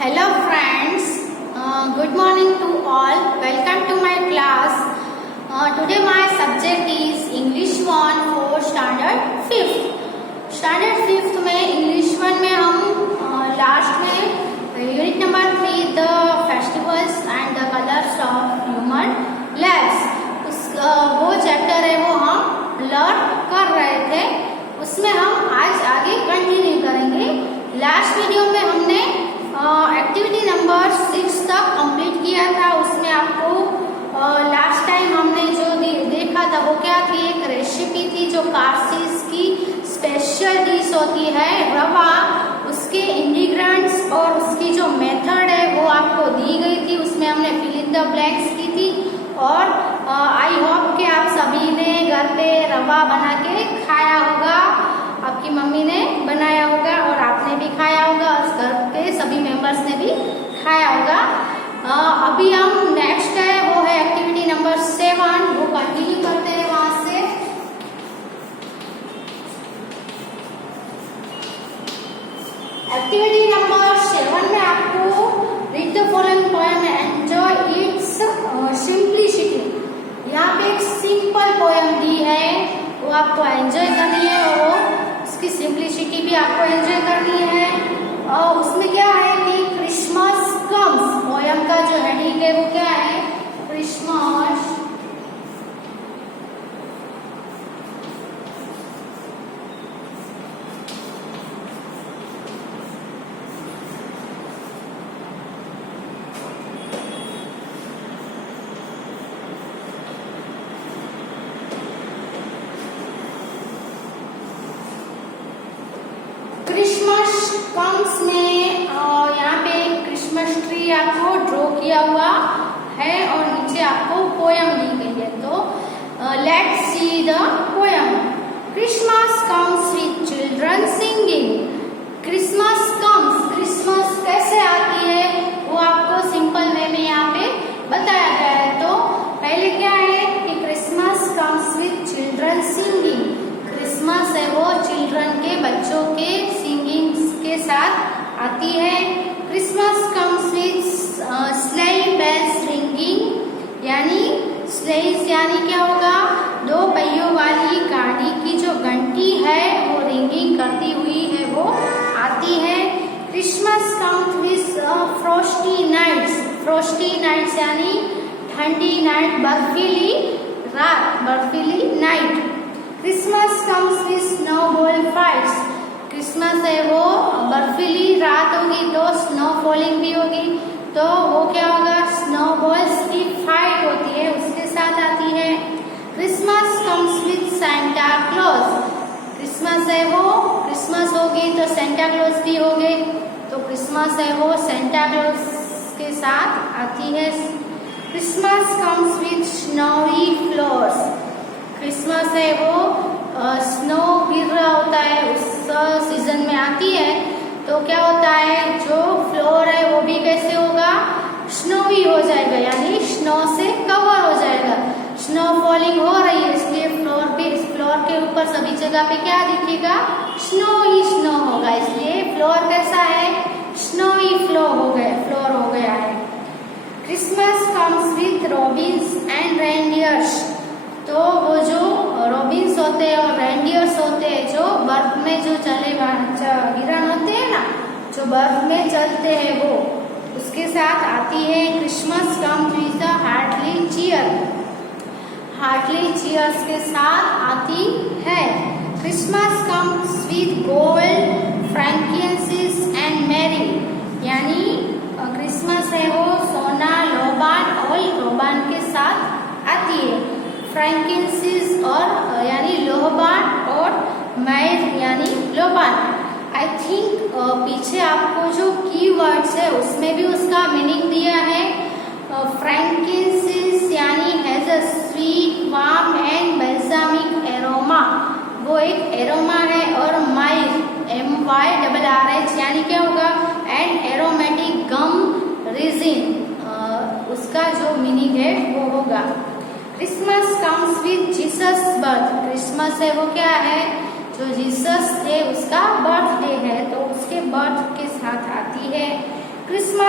Hello friends, good morning to all. Welcome to my class. Today my subject is English 1 for Standard 5th. Standard 5th में English 1 में हम last में unit number 3 the festivals and the colours of human lives वो chapter है वो हम learn कर रहे थे. उसमें हम आज आगे कंटिन्यू करेंगे. लास्ट वीडियो में हमने एक्टिविटी नंबर 6 तक कंप्लीट किया था. उसमें आपको लास्ट टाइम हमने जो देखा था वो क्या थी, एक रेसिपी थी जो कार्सिस की स्पेशल डिश होती है रवा. उसके इंग्रेडिएंट्स और उसकी जो मेथड है वो आपको दी गई थी. उसमें हमने फिल इन द ब्लैंक्स की थी और आई होप कि आप सभी ने घर पे रवा बना के खाया होगा. आपकी मम्मी ने बनाया होगा और आपने भी खाया होगा और घर के सभी मेंबर्स ने भी खाया होगा. अभी हम नेक्स्ट है वो है एक्टिविटी नंबर 7. वो कंटिन्यू करते हैं वहां से. एक्टिविटी नंबर 7 में आपको read the following poem and enjoy it's simplicity. यहाँ पे एक सिंपल पोएम दी है वो आपको एंजॉय करनी है और उसकी सिंप्लिसिटी भी आपको एंजॉय करनी है. और उसमें क्या है कि क्रिसमस कम्स, पोएम का जो हेडिंग है वो क्या है, क्रिसमस कम्स में यहाँ पे क्रिसमस ट्री आपको ड्रॉ किया हुआ है और नीचे आपको पोएम दी गई है. तो let's see the poem. Christmas comes with children singing. Christmas comes, Christmas कैसे आती है वो आपको सिंपल वे में यहाँ पे बताया गया है. तो पहले क्या है कि Christmas comes with children singing. Christmas है वो चिल्ड्रन के, बच्चों के सिंगिंग के साथ आती है. Christmas comes with sleigh bells ringing, यानी स्लेज यानी क्या होगा, 2 पहियों वाली गाड़ी की जो घंटी है वो रिंगिंग करती हुई है वो आती है. Christmas comes with frosty nights. Frosty nights यानी ठंडी नाइट, बर्फीली रात, बर्फीली night. Christmas comes with snowball fights. Christmas है वो बर्फीली रात होगी तो स्नो फॉलिंग भी होगी, तो वो क्या होगा, स्नोबॉल्स की फाइट होती है उसके साथ आती है. Christmas comes with Santa Claus. Christmas है वो, क्रिसमस होगी तो सेंटा क्लॉज भी होंगे, तो क्रिसमस है वो सेंटा क्लॉज के साथ आती है. Christmas comes with snowy floors. Christmas है वो स्नो गिर रहा होता है उस सीजन में आती है, तो क्या होता है जो फ्लोर है वो भी कैसे होगा, स्नोवी हो जाएगा, यानी स्नो से कवर हो जाएगा. स्नो फॉलिंग हो रही है इसलिए फ्लोर पे, इस फ्लोर के ऊपर सभी जगह पे क्या दिखेगा, स्नो ही स्नो होगा, इसलिए फ्लोर कैसा है, स्नोवी फ्लोर हो गया है. Christmas comes with Robins and reindeers. तो वो जो रॉबिन्स होते हैं और रेनडियर्स होते हैं जो बर्फ में जो चले गिरन होते हैं ना, जो बर्फ में चलते हैं वो उसके साथ आती है. Christmas comes with hearty cheer. Hearty cheers के साथ आती है. Christmas comes with gold frankincense and myrrh, यानी क्रिसमस है वो सोना, लोबान और रोबान के साथ आती है. फ्रैंकिंसेस और यानी लोबान और मैर यानी लोबान. आई थिंक पीछे आपको जो कीवर्ड्स है उसमें भी उसका मीनिंग दिया है. फ्रैंकिंसेस यानी has a sweet warm and balsamic aroma, वो एक एरोमा है. और माइर MYRRH यानी क्या होगा, एंड एरोमेटिक गम रेजिन, उसका जो मीनिंग है वो होगा. Christmas comes with Jesus birth. Christmas है वो क्या है, जो जीसस थे उसका बर्थडे है तो उसके बर्थ के साथ आती है. Christmas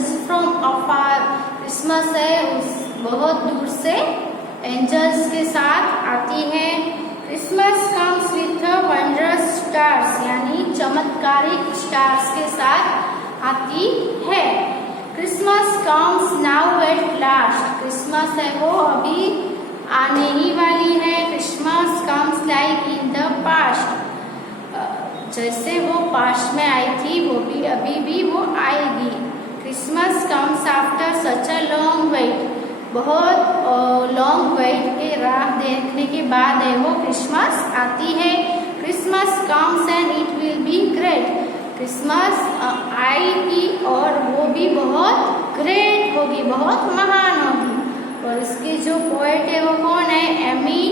angels from afar. Christmas है उस बहुत दूर से एंजल्स के साथ आती है। Christmas comes with wondrous stars यानी चमत्कारिक स्टार्स के साथ आती है। Christmas comes now at last. Christmas है वो अभी आने ही वाली है। Christmas comes like in the past. जैसे वो पास्ट में आई थी वो भी अभी भी वो आएगी। Christmas comes after such a long wait. बहुत लॉन्ग वेट के राह देखने के बाद है वो क्रिसमस आती है। Christmas comes and it will be great. Christmas आएगी और वो भी बहुत ग्रेट होगी, बहुत महान होगी। और इसके जो पोएट है वो कौन है? एमी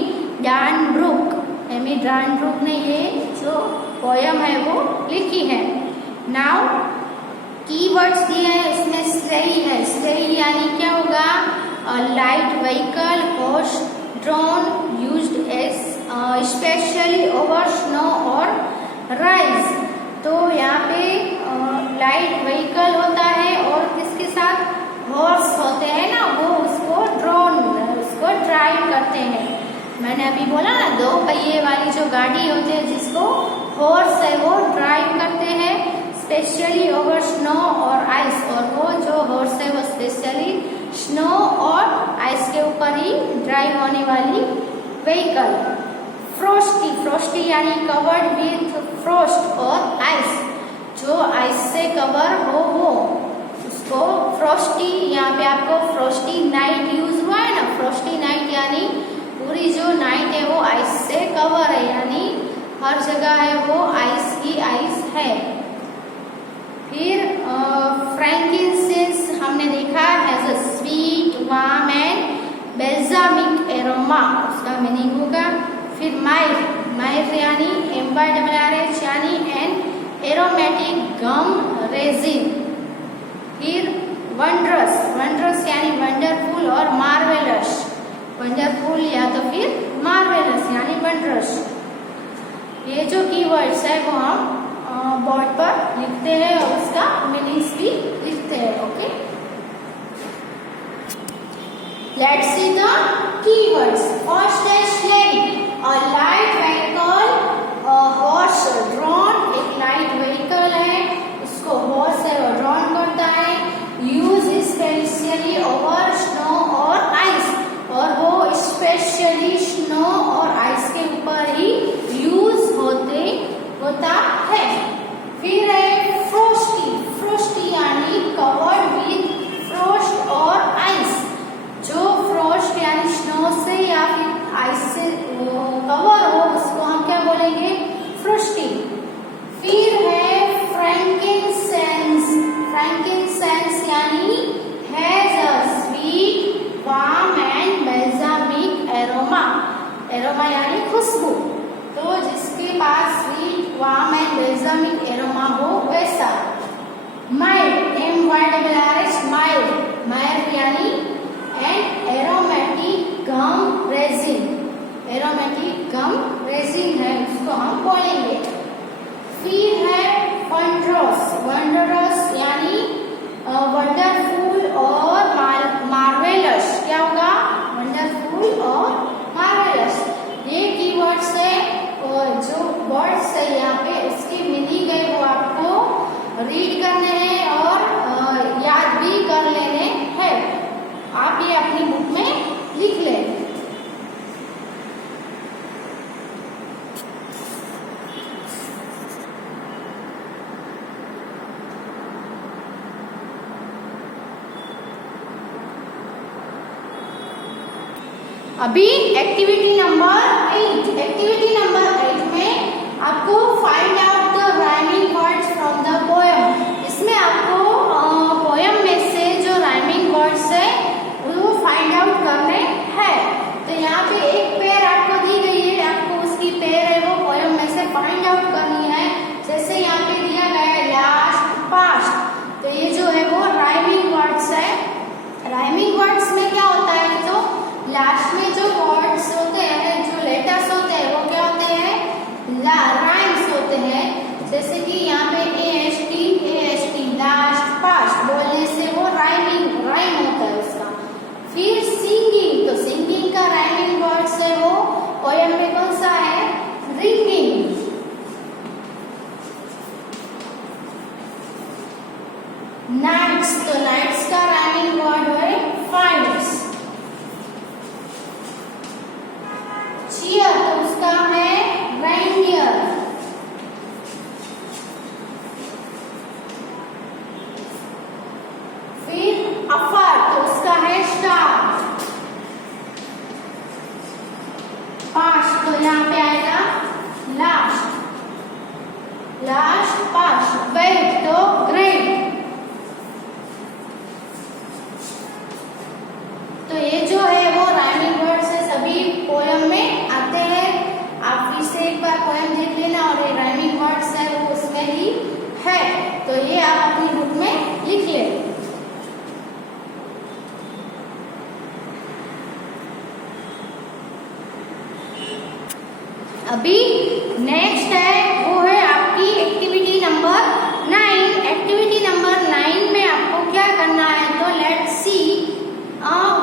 डार्नब्रुक। एमी डार्नब्रुक ने ये जो पोयम है वो लिखी है। नाउ कीवर्ड्स दिए हैं इसमें। स्लेई है, स्लेई यानी क्या होगा? Light vehicle, horse drawn used as specially over snow or ice. तो यहाँ पे लाइट व्हीकल होता है और किसके साथ? हॉर्स होते हैं ना, वो उसको ड्रोन उसको ड्राइव करते हैं। मैंने अभी बोला ना, 2 पहिए वाली जो गाड़ी होती है जिसको हॉर्स है वो ड्राइव करते हैं स्पेशली ओवर स्नो और आइस। और वो जो हॉर्स है वो स्पेशली स्नो और आइस के ऊपर ही ड्राइव होने वाली व्हीकल। फ्रोस्टी, फ्रोस्टी यानी कवर्ड विथ फ्रोस्ट और आइस। जो आइस से कवर हो वो उसको फ्रोस्टी। यहाँ पे आपको फ्रोस्टी नाइट यूज हुआ है ना। फ्रोस्टी नाइट यानी पूरी जो नाइट है वो आइस से कवर है, यानी हर जगह है वो आइस ही आइस है। फिर फ्रैंकिंसेंस हमने देखा has a sweet warm and balsamic aroma, उसका मीनिंग होगा। फिर माइर, माइर यानी MYRRH यानी एन एरोमेटिक गम रेजिन। फिर वंडरस, वंडरस यानी वंडरफुल और मार्वेलस। वंडरफुल या तो फिर मार्वेलस यानी वंडरस। ये जो कीवर्ड्स है वो हम बोर्ड पर लिखते हैं और उसका मीनिंग्स भी लिखते हैं। Okay, let's see the keywords. First है स्लेई, अ लाइट व्हीकल, हॉर्स ड्रोन। एक लाइट व्हीकल है, उसको हॉर्स है और ड्रोन करता है। यूज स्पेशली ओवर स्नो और आइस, और वो स्पेशली स्नो और आइस के ऊपर ही यूज होता है। फिर है फ्रोस्टी, फ्रोस्टी यानी कवर्ड विथ फ्रोस्ट और आइस। जो फ्रोस्ट यानी स्नो से या फिर आइस से कवर हो उसको हम क्या बोलेंगे? फ्रोस्टी। फिर है फ्रैंकिंसेंस, फ्रैंकिंसेंस यानी has a sweet warm and balsamic aroma. Aroma यानी खुशबू। तो जिसके पास sweet warm and balsamic aroma हो वैसा। माइल्ड, MYRRH माइल्ड, माइल्ड यानी and aromatic gum resin. Aromatic gum resin है, उसको हम बोलेंगे। फिर है वंडरस, वंडरस यानी वंडरफुल और मार्वेलस। क्या होगा? वंडरफुल और मार्वेलस। ये कीवर्ड्स है और जो वर्ड्स है यहाँ पे उसकी मीनिंग है वो आपको रीड करने हैं और याद भी कर लेने हैं। आप ये अपनी बुक में लिख लें। अभी एक्टिविटी नंबर 8, एक्टिविटी नंबर 8 में आपको find out the rhyming words from the poem. इसमें आपको पोएम में से जो राइमिंग वर्ड्स है वो फाइंड आउट करने हैं। तो यहाँ पे एक पेयर आपको दी गई है, आपको उसकी पेयर है वो पोएम में से फाइंड आउट करनी है। जैसे यहाँ पे दिया गया है लास्ट, पास्ट, तो ये जो है वो राइमिंग वर्ड्स है। राइमिंग वर्ड्स में क्या होता है? तो लास्ट में जो वर्ड्स होते हैं, जो लेटर्स होते हैं वो क्या होते हैं? राइम्स होते हैं। जैसे कि यहाँ पे AST नाइट्स, तो नाइट्स का राइमिंग वर्ड है फाइट्स। चीयर, तो उसका है रेनडियर। फिर अफर, तो उसका है स्टार। पास्ट, तो यहाँ पे आएगा लास्ट, लास्ट पास्ट। वेट, तो ग्रेट। तो ये जो है वो राइमिंग वर्ड से सभी पोयम में आते हैं। आप फिर से एक बार पोयम देख लेना और ये राइमिंग वर्ड्स है वो उसमें ही है, तो ये आप अपनी बुक में लिख ले। अभी नेक्स्ट है वो है आपकी एक्टिविटी नंबर 9। एक्टिविटी नंबर 9 में आपको क्या करना है, तो let's see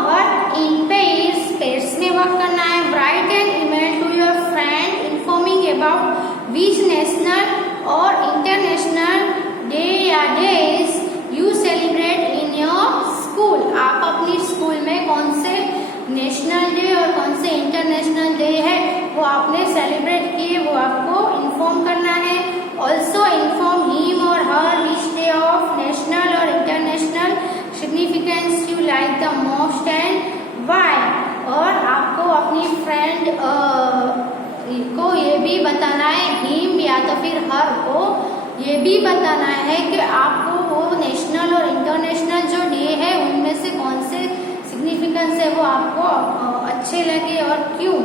work in pairs. Pairs में वर्क करना है। Write an email to your friend informing about which national or international day या days you celebrate in your school. आप अपनी स्कूल में कौन से नेशनल डे और कौन से इंटरनेशनल डे है वो आपने सेलिब्रेट किए, वो आपको इन्फॉर्म करना है। ऑल्सो इन्फॉर्म हिम और हर which day of national or international significance you like the most and why. और आपको अपनी फ्रेंड को ये भी बताना है, हिम या तो फिर हर को ये भी बताना है कि आपको वो नेशनल और इंटरनेशनल जो डे है उनमें से कौन से सिग्निफिकेंस है वो आपको अच्छे लगे और क्यों,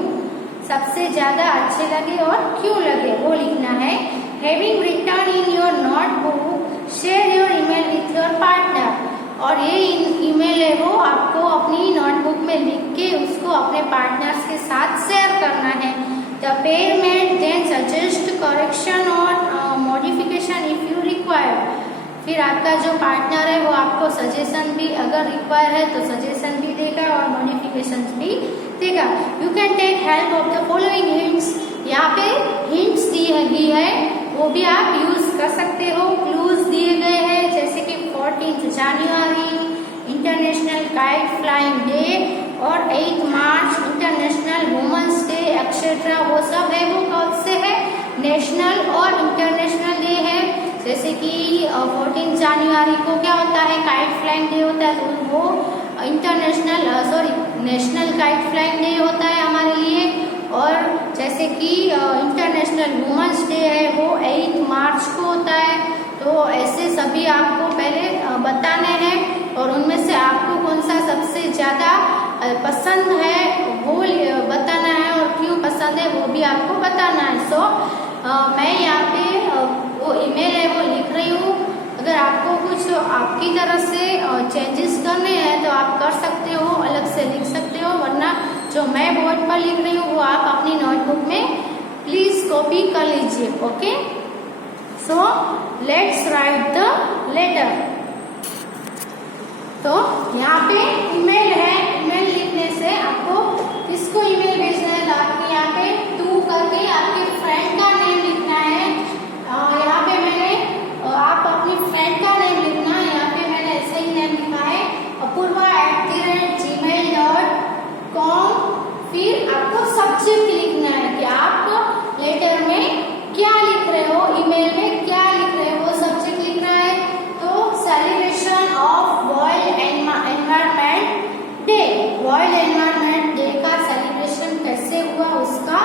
सबसे ज्यादा अच्छे लगे और क्यों लगे वो लिखना है। Having written in your notebook share your email with your partner. और ये ईमेल है वो आपको अपनी नोटबुक में लिख के उसको अपने पार्टनर्स के साथ शेयर करना है। द पेयरमेट देन सजेस्ट करेक्शन और मॉडिफिकेशन इफ यू रिक्वायर। फिर आपका जो पार्टनर है वो आपको सजेशन भी अगर रिक्वायर है तो सजेशन भी देगा और मॉडिफिकेशन भी देगा। You can take help of the following hints. यहाँ पे हिंट्स दी है वो भी आप यूज कर सकते हो। क्लूज दिए गए हैं जैसे कि 14 जनवरी इंटरनेशनल काइट फ्लाइंग डे और 8 मार्च इंटरनेशनल वुमेन्स डे एक्सेट्रा, वो सब है वो कौन से है, नेशनल और इंटरनेशनल डे है। जैसे कि 14 जनवरी को क्या होता है, काइट फ्लाइंग डे होता है, तो वो नेशनल काइट फ्लाइंग डे होता है हमारे लिए। और जैसे कि इंटरनेशनल वुमेन्स डे है वो 8 मार्च को होता है। तो ऐसे सभी आपको पहले बताने हैं और उनमें से आपको कौन सा सबसे ज़्यादा पसंद है वो बताना है और क्यों पसंद है वो भी आपको बताना है। सो मैं यहाँ पे वो ईमेल है वो लिख रही हूँ। अगर आपको कुछ आपकी तरफ से चेंजेस करने हैं तो आप कर सकते हो, अलग से लिख सकते हो, वरना जो मैं बोर्ड पर लिख रही हूँ वो आप अपनी नोटबुक में प्लीज कॉपी कर लीजिए। Okay, so let's write the letter. तो यहाँ पे ईमेल है, ईमेल लिखने से आपको किसको ईमेल भेजना है तो आपको यहाँ पे टू करके आपके फ्रेंड का नेम लिखना है। यहाँ पे मैंने आप अपनी फ्रेंड का नेम लिखना है, यहाँ पे मैंने ऐसे ही नेम लिखा है apurva@gmail.com। फिर आपको सब्जेक्ट लिखना है कि आप लेटर में क्या लिख रहे हो, ईमेल में क्या लिख रहे हो, वो सब्जेक्ट लिखना है। तो celebration of world environment day, world environment day का सेलिब्रेशन कैसे हुआ उसका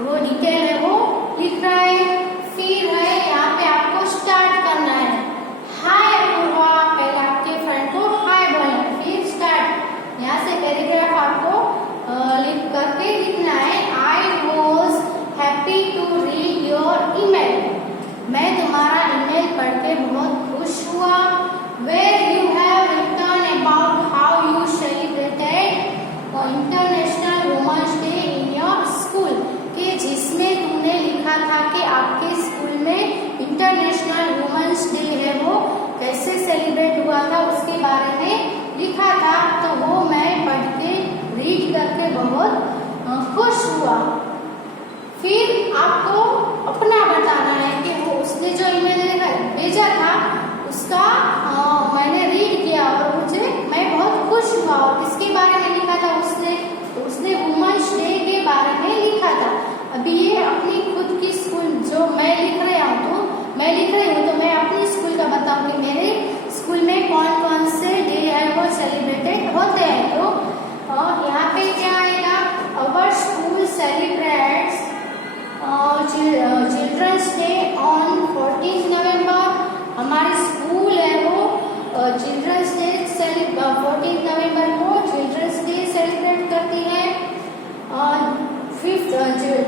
वो डिटेल है वो लिख रहा है। फिर है यहाँ पे आपको स्टार्ट करना है, हाय अपूर्वा, पहले आपके फ्रेंड को हाय बोलना है, फिर स्टार्ट। यहाँ से पैराग्राफ आपको लिख करके लिखना है। I was happy to read your email, मैं तुम्हारा ईमेल पढ़ के बहुत खुश हुआ। Where you have written about how you celebrated international women's day in your school, कि जिसमें तुमने लिखा था कि आपके स्कूल में इंटरनेशनल वुमेन्स डे है वो कैसे सेलिब्रेट हुआ था उसके बारे में लिखा था। तो वो मैं पढ़ के रीड करके बहुत खुश हुआ। फिर आपको अपना बताना है कि वो उसने जो ईमेल भेजा था उसका होते हैं। तो यहाँ पे क्या आएगा, our school celebrates children's day on 14 November. हमारी स्कूल है वो चिल्ड्रंस डे 14 नवंबर को चिल्ड्रंस डे सेलिब्रेट करती है।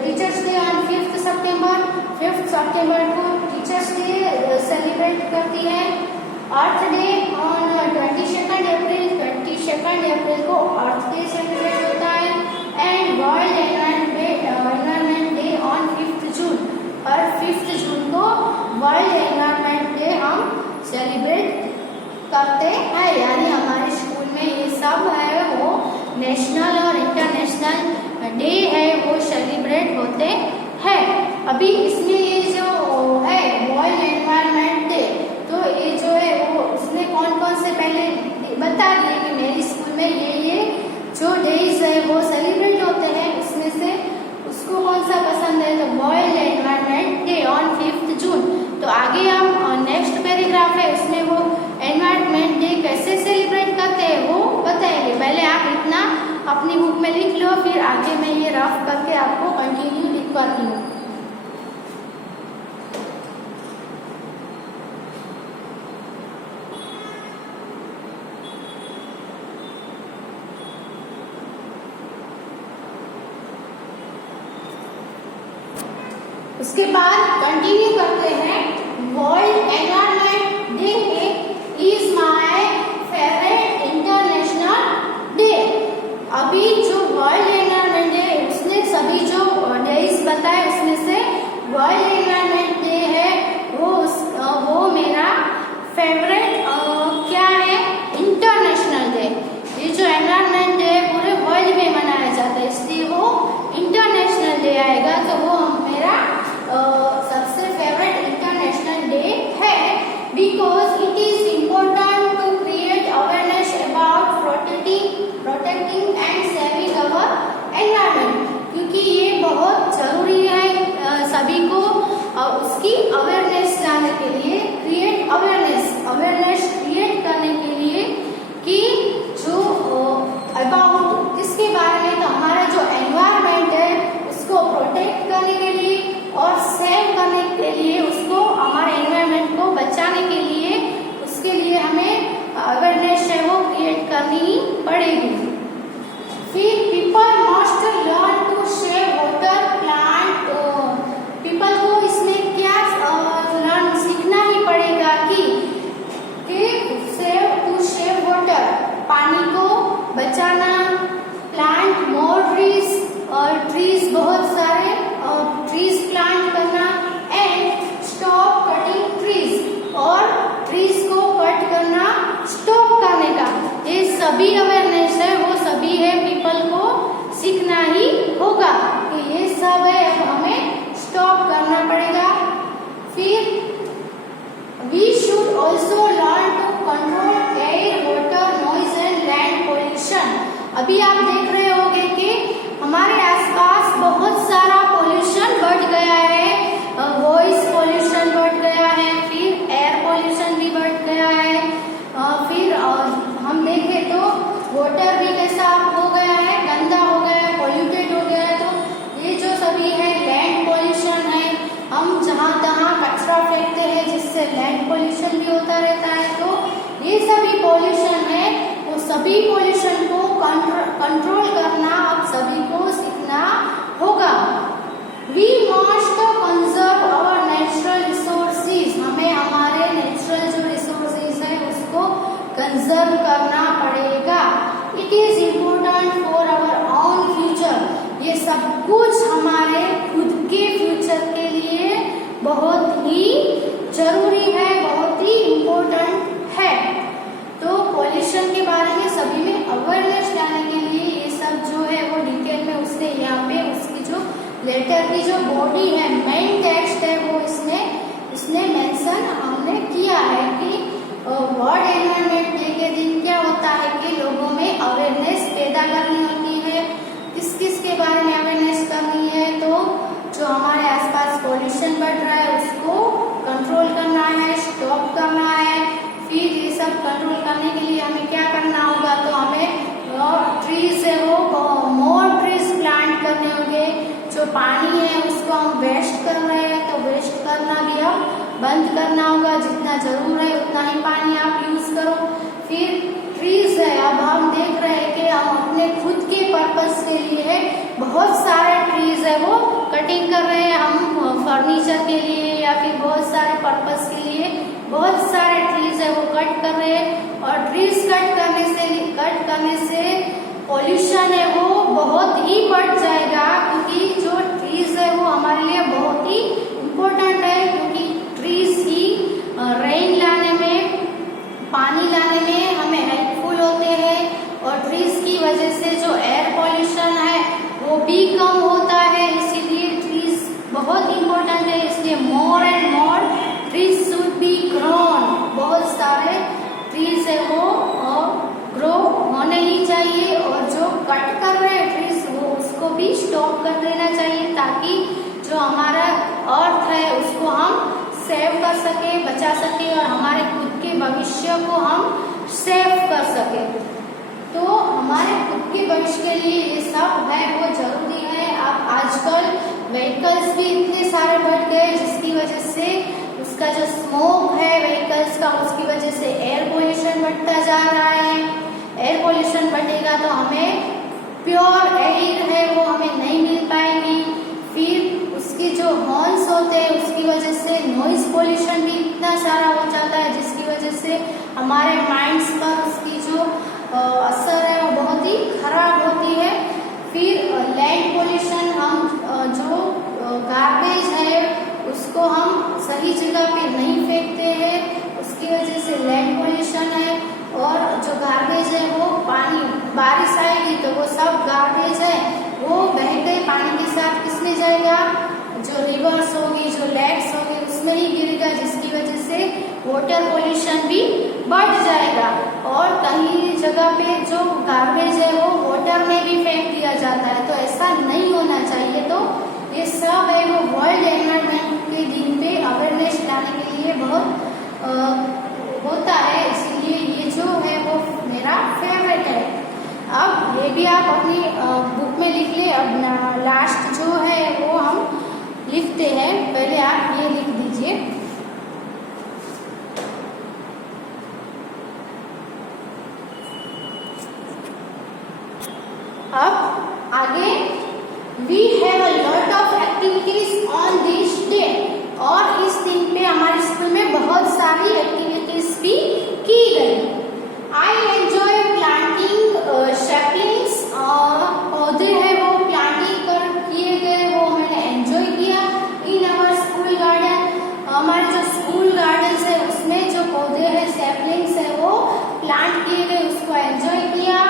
टीचर्स डे ऑन 5 सितंबर, 5 सितंबर को टीचर्स डे सेलिब्रेट करती है। अर्थ डे ऑन 22 अप्रैल, 22 अप्रैल को अर्थ डे सेलिब्रेट होता है। And world environment day on 5 जून, और 5 जून को वर्ल्ड एनवायरनमेंट डे हम सेलिब्रेट करते हैं। यानी हमारे स्कूल में ये सब है वो नेशनल और इंटरनेशनल डे है वो सेलिब्रेट होते हैं। अभी इसमें ये जो है वर्ल्ड एनवायरनमेंट डे, तो ये जो है वो उसमें कौन कौन से पहले बता दिए कि मेरी स्कूल में ये जो डेज है वो सेलिब्रेट होते हैं। उसमें से उसको कौन सा पसंद है, तो वर्ल्ड एनवायरनमेंट डे ऑन 5 जून। तो आगे हम नेक्स्ट पैराग्राफ है उसमें वो एनवायरनमेंट डे कैसे सेलिब्रेट करते हैं वो बताएंगे। पहले आप इतना अपनी बुक में लिख लो, फिर आगे मैं ये रफ करके आपको कंटिन्यू लिखवाती हूँ। उसके बाद कंटिन्यू करते हैं। World environment day is my favourite international day. अभी जो वर्ल्ड एनवायरनमेंट डे उसने सभी जो डेज बताए उसमें से वर्ल्ड एनवायरनमेंट डे है वो मेरा फेवरेट क्या है, इंटरनेशनल डे। ये जो एनवायरनमेंट डे पूरे वर्ल्ड में मनाया जाता है, इसलिए वो इंटरनेशनल डे आएगा। तो वो मेरा सबसे फेवरेट इंटरनेशनल डे है, because it is important to create awareness about protecting and saving our environment. क्योंकि ये बहुत जरूरी है सभी को उसकी अवेयरनेस लाने के लिए, अवेयरनेस क्रिएट करने के लिए कि जो अबाउट इसके बारे में, तो हमारा जो एनवायरनमेंट है उसको प्रोटेक्ट करने के लिए और सेव करने के लिए, उसको हमारे एनवायरनमेंट को बचाने के लिए, उसके लिए हमें अवेयरनेस है वो क्रिएट करनी पड़ेगी। फिर people must learn to save water plant. People को इसमें क्या लर्न सीखना ही पड़ेगा कि सेव वाटर, पानी को बचाना, प्लांट मोर ट्रीज, और ट्रीज बहुत सारे ट्रीज प्लांट करना, एंड स्टॉप कटिंग ट्रीज, और ट्रीज को कट करना स्टॉप करने का। ये सभी अवेयरनेस है वो सभी है पीपल को सीखना ही होगा कि ये सब है हमें स्टॉप करना पड़ेगा। फिर we should also learn to control air, water, noise and land pollution. अभी आप देख रहे होंगे कि हमारे आसपास बहुत सारा पोल्यूशन बढ़ गया है, वॉइस पोल्यूशन बढ़ गया है, फिर एयर पोल्यूशन भी बढ़ गया है, फिर हम देखें तो वाटर भी कैसा हो गया है, गंदा हो गया है, पोल्यूटेड हो गया है। तो ये जो सभी है लैंड पोल्यूशन है, हम जहाँ तहाँ कचरा फेंकते हैं जिससे लैंड पोल्यूशन भी होता रहता है। तो ये सभी पोल्यूशन है, वो सभी पोल्यूशन को कंट्रोल करना अब सभी को सीखना होगा। We must conserve our natural resources. हमें हमारे नेचुरल जो रिसोर्सेज है उसको कंजर्व करना पड़ेगा। It is important for our own future. ये सब कुछ हमारे खुद के फ्यूचर के लिए बहुत ही जरूरी है, बहुत ही इम्पोर्टेंट है। तो पॉल्यूशन के बारे में सभी में अवेयरनेस लाने के लिए ये सब जो है वो डिटेल में उसने यहाँ पे उसकी जो लेटर की जो बॉडी है, मेन टेक्स्ट है वो इसने मेंशन हमने किया है कि वर्ल्ड एनवायरनमेंट डे के दिन क्या होता है कि लोगों में अवेयरनेस पैदा करनी होती है। किस किस के बारे में अवेयरनेस करनी है, तो जो हमारे आसपास पॉल्यूशन बढ़ रहा है उसको कंट्रोल करना है, स्टॉप करना है। फिर ये सब कंट्रोल करने के लिए हमें क्या करना होगा, तो हमें पानी है उसको हम वेस्ट कर रहे हैं, तो वेस्ट करना भी अब बंद करना होगा। जितना जरूर है उतना ही पानी आप यूज करो। फिर ट्रीज है, अब हम देख रहे हैं कि हम अपने खुद के पर्पस के लिए बहुत सारे ट्रीज है वो कटिंग कर रहे हैं, हम फर्नीचर के लिए या फिर बहुत सारे पर्पस के लिए बहुत सारे ट्रीज है वो कट कर रहे हैं। और ट्रीज कट करने से पॉल्यूशन है वो बहुत ही बढ़ जाएगा, क्योंकि जो ट्रीज है वो हमारे लिए बहुत ही इम्पोर्टेंट है, क्योंकि ट्रीज ही रेन लाने में, पानी लाने में हमें हेल्पफुल होते हैं। और ट्रीज की वजह से जो एयर पॉल्यूशन है वो भी कम होता है, इसीलिए ट्रीज बहुत इम्पोर्टेंट है। इसलिए more and more trees should be grown, बहुत सारे ट्रीज है वो ग्रो होने ही चाहिए। और जो कट कर रहे हैं ट्रीज वो उसको भी स्टॉप कर देना चाहिए, ताकि जो हमारा अर्थ है उसको हम सेव कर सके, बचा सके और हमारे खुद के भविष्य को हम सेव कर सके। तो हमारे खुद के भविष्य के लिए ये सब है वो जरूरी है। अब आजकल व्हीकल्स भी इतने सारे बढ़ गए, जिसकी वजह से उसका जो स्मोक है व्हीकल्स का, उसकी वजह से एयर पोल्यूशन बढ़ता जा रहा है। एयर पोल्यूशन बढ़ेगा तो हमें प्योर एयर है वो हमें नहीं मिल पाएगी। फिर उसके जो हॉर्न्स होते हैं उसकी वजह से नॉइज पोल्यूशन भी इतना सारा हो जाता है, जिसकी वजह से हमारे माइंड्स पर उसकी जो असर है वो बहुत ही खराब होती है। फिर लैंड पोल्यूशन, हम जो गार्बेज है उसको हम सही जगह पे नहीं फेंकते हैं, उसकी वजह से लैंड पोल्यूशन है। और जो गार्बेज है वो पानी, बारिश आएगी तो वो सब गार्बेज है वो बह गए पानी के साथ, किसमें जाएगा? जो रिवर्स होगी, जो लेक्स होगी उसमें ही गिरेगा, जिसकी वजह से वाटर पोल्यूशन भी बढ़ जाएगा। और कहीं जगह पे जो गार्बेज है वो वाटर में भी फेंक दिया जाता है, तो ऐसा नहीं होना चाहिए। तो ये सब है वो वर्ल्ड एनवायरनमेंट के दिन पे अवेयरनेस लाने के लिए बहुत होता है, इसीलिए ये जो है वो मेरा फेवरेट है। अब ये भी आप अपनी बुक में लिख ले। अब लास्ट जो है वो हम लिखते हैं, पहले आप ये लिख दीजिए। अब आगे, we have a lot of activities on this day, और इस दिन पे हमारे स्कूल में बहुत सारी एक्टिविटीज भी की गई। आई एंजॉय प्लांटिंग सैपलिंग्स, पौधे हैं वो प्लांटिंग किए गए, वो मैंने एंजॉय किया इन आवर स्कूल गार्डन। हमारे जो स्कूल गार्डन है उसमें जो पौधे हैं सैपलिंग्स है वो प्लांट किए गए, उसको एंजॉय किया।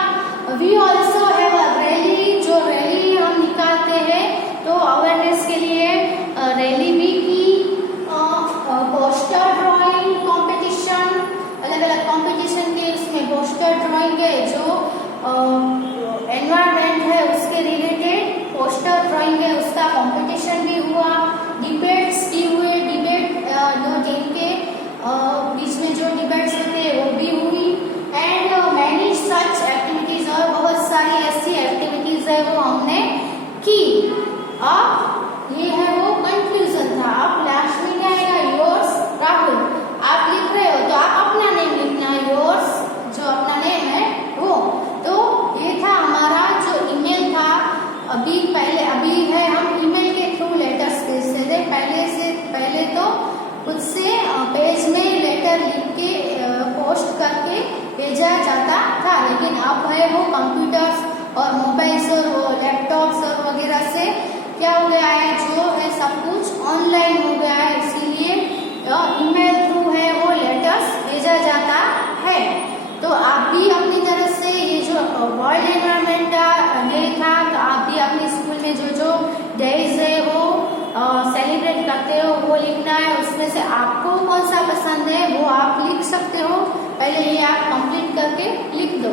We also have a rally, जो रैली हम निकालते हैं तो अवेयरनेस के लिए रैली भी की। पोस्टर ड्राइंग कंपटीशन, अलग अलग कंपटीशन के उसमें पोस्टर ड्राइंग है, जो एनवायरनमेंट है उसके रिलेटेड पोस्टर ड्राइंग है, उसका कंपटीशन भी हुआ। डिबेट्स भी हुए, डिबेट दो टीम के बीच में जो डिबेट्स होते हैं वो भी हुई। एंड मैनी सच एक्टिविटीज, और बहुत सारी ऐसी एक्टिविटीज है वो हमने की। अब ये है वो कंक्लूजन था। अब लास्ट में क्या आएगा? योर्स राहुल। आप लिख रहे हो तो आप अपना नेम लिखना, योर्स जो अपना नेम है वो। तो ये था हमारा जो ईमेल था, अभी है हम ईमेल के थ्रू लेटर्स भेजते थे। पहले तो खुद से पेज में लेटर लिख के पोस्ट करके भेजा जाता था, लेकिन अब है वो कंप्यूटर्स और मोबाइल्स और वो लैपटॉप्स और वगैरह से क्या हो गया है, जो है सब कुछ ऑनलाइन हो गया है, इसीलिए ईमेल थ्रू है वो लेटर्स भेजा जाता है। तो आप भी अपनी तरफ से ये जो वर्ल्ड एनवायरनमेंट डे था, तो आप भी अपने स्कूल में जो डेज है वो सेलिब्रेट करते हो वो लिखना है। उसमें से आपको कौन सा पसंद है वो आप लिख सकते हो। पहले ये आप कंप्लीट करके लिख दो।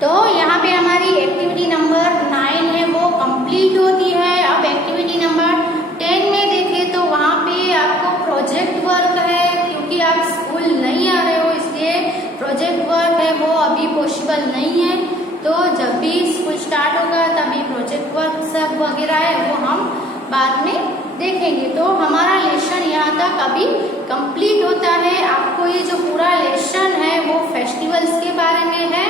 तो यहाँ पे हमारी एक्टिविटी नंबर 9 है वो कंप्लीट होती है। अब एक्टिविटी नंबर 10 में देखें तो वहाँ पे आपको प्रोजेक्ट वर्क है, क्योंकि आप स्कूल नहीं आ रहे हो इसलिए प्रोजेक्ट वर्क है वो अभी स्टार्ट होगा तभी प्रोजेक्ट वर्क सब वगैरह है वो हम बाद में देखेंगे। तो हमारा लेसन यहाँ तक अभी कंप्लीट होता है। आपको ये जो पूरा लेसन है वो फेस्टिवल्स के बारे में है,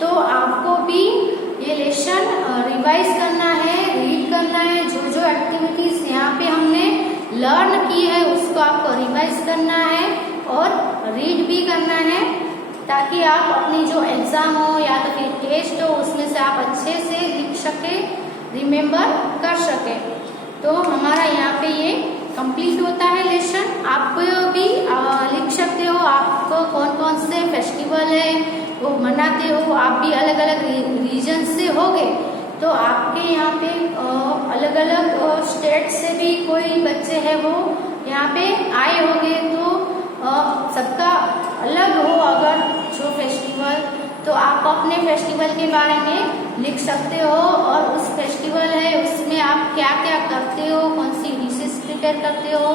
तो आपको भी ये लेसन रिवाइज करना है, रीड करना है। जो जो एक्टिविटीज यहाँ पे हमने लर्न की है उसको आपको रिवाइज करना है और रीड भी करना है, ताकि आप अपनी जो एग्जाम हो या तो फिर टेस्ट हो उसमें से आप अच्छे से लिख सके, रिमेम्बर कर सके। तो हमारा यहाँ पे ये कंप्लीट होता है लेसन। आप भी लिख सकते हो आपको कौन कौन से फेस्टिवल है वो मनाते हो। आप भी अलग अलग रीजन से होगे, तो आपके यहाँ पे अलग अलग स्टेट से भी कोई बच्चे हैं वो यहाँ पे आए होंगे, तो सबका अलग हो अगर जो फेस्टिवल, तो आप अपने फेस्टिवल के बारे में लिख सकते हो और उस फेस्टिवल है उसमें आप क्या क्या करते हो, कौन सी डिशेस प्रिपेयर करते हो,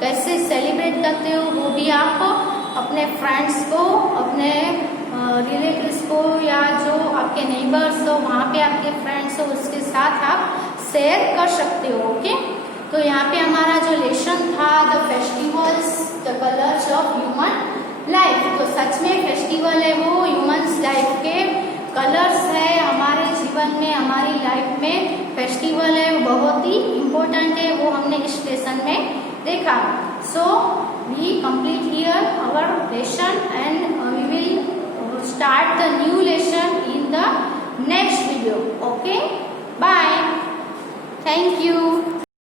कैसे सेलिब्रेट करते हो, वो भी आप अपने फ्रेंड्स को, अपने रिलेटिव्स को या जो आपके नेबर्स हो वहाँ पे आपके फ्रेंड्स हो उसके साथ आप शेयर कर सकते हो। ओके, तो यहाँ पे हमारा जो लेसन था the festivals the colours of human life, तो सच में फेस्टिवल है वो ह्यूमन्स लाइफ के कलर्स है। हमारे जीवन में, हमारी लाइफ में फेस्टिवल है बहुत ही इम्पोर्टेंट है, वो हमने इस लेसन में देखा। So we complete here our lesson and we will start the new lesson in the next video. Okay, bye, thank you.